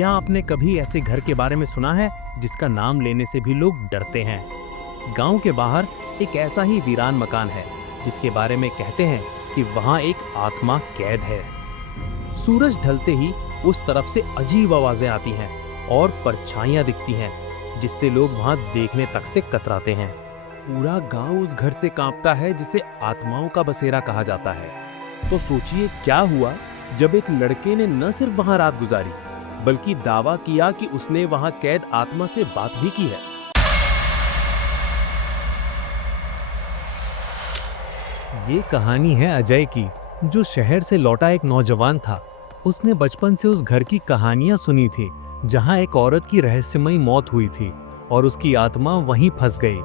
क्या आपने कभी ऐसे घर के बारे में सुना है जिसका नाम लेने से भी लोग डरते हैं? गांव के बाहर एक ऐसा ही वीरान मकान है जिसके बारे में कहते हैं कि वहां एक आत्मा कैद है। सूरज ढलते ही उस तरफ से अजीब आवाजें आती हैं और परछाइयां दिखती हैं जिससे लोग वहां देखने तक से कतराते हैं। पूरा गांव उस घर से कांपता है जिसे आत्माओं का बसेरा कहा जाता है। तो सोचिए क्या हुआ जब एक लड़के ने न सिर्फ वहां रात गुजारी बल्कि दावा किया कि उसने वहां कैद आत्मा से बात भी की है। ये कहानी है अजय की, जो शहर से लौटा एक नौजवान था। उसने बचपन से उस घर की कहानियां सुनी थी जहां एक औरत की रहस्यमयी मौत हुई थी और उसकी आत्मा वहीं फंस गई।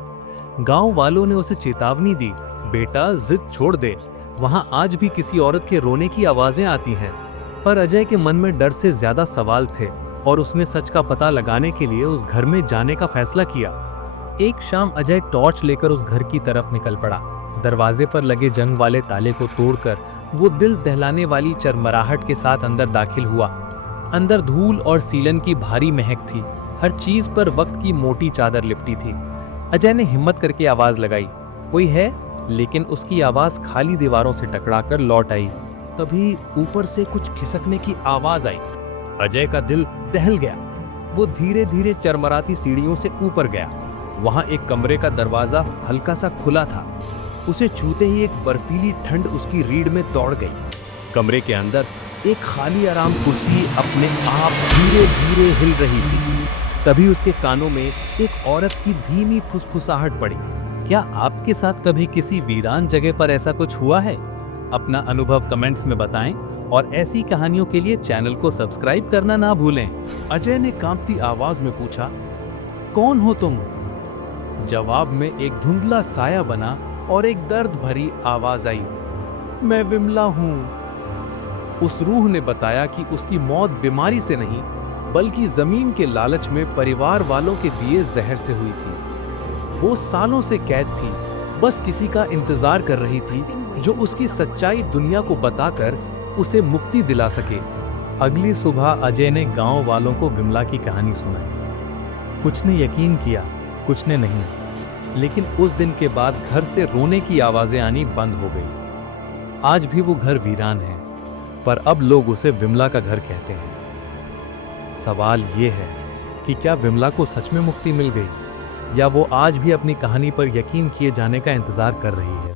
गांव वालों ने उसे चेतावनी दी, बेटा जिद छोड़ दे, वहां आज भी किसी औरत के रोने की आवाजें आती हैं। पर अजय के मन में डर से ज्यादा सवाल थे और उसने सच का पता लगाने के लिए उस घर में जाने का फैसला किया। एक शाम अजय टॉर्च लेकर उस घर की तरफ निकल पड़ा। दरवाजे पर लगे जंग वाले ताले को तोड़कर वो दिल दहलाने वाली चरमराहट के साथ अंदर दाखिल हुआ। अंदर धूल और सीलन की भारी महक थी, हर चीज पर वक्त की मोटी चादर लिपटी थी। अजय ने हिम्मत करके आवाज लगाई, कोई है? लेकिन उसकी आवाज खाली दीवारों से टकराकर लौट आई। तभी ऊपर से कुछ खिसकने की आवाज आई। अजय का दिल दहल गया। वो धीरे धीरे चरमराती सीढ़ियों से ऊपर गया। वहां एक कमरे का दरवाजा हल्का सा खुला था। उसे छूते ही एक बर्फीली ठंड उसकी रीढ़ में दौड़ गई। कमरे के अंदर एक खाली आराम कुर्सी अपने आप धीरे धीरे हिल रही थी। तभी उसके कानों में एक औरत की धीमी फुसफुसाहट पड़ी। क्या आपके साथ कभी किसी वीरान जगह पर ऐसा कुछ हुआ है? अपना अनुभव कमेंट्स में बताएं और ऐसी कहानियों के लिए चैनल को सब्सक्राइब करना ना भूलें। अजय ने कांपती आवाज में पूछा, कौन हो तुम? जवाब में एक धुंधला साया बना और एक दर्द भरी आवाज आई, मैं विमला हूं। उस रूह ने बताया कि उसकी मौत बीमारी से नहीं बल्कि जमीन के लालच में परिवार वालों के दिए जहर से हुई थी। वो सालों से कैद थी, बस किसी का इंतजार कर रही थी जो उसकी सच्चाई दुनिया को बताकर उसे मुक्ति दिला सके। अगली सुबह अजय ने गांव वालों को विमला की कहानी सुनाई। कुछ ने यकीन किया, कुछ ने नहीं। लेकिन उस दिन के बाद घर से रोने की आवाजें आनी बंद हो गई। आज भी वो घर वीरान है, पर अब लोग उसे विमला का घर कहते हैं। सवाल ये है कि क्या विमला को सच में मुक्ति मिल गई या वो आज भी अपनी कहानी पर यकीन किए जाने का इंतजार कर रही है?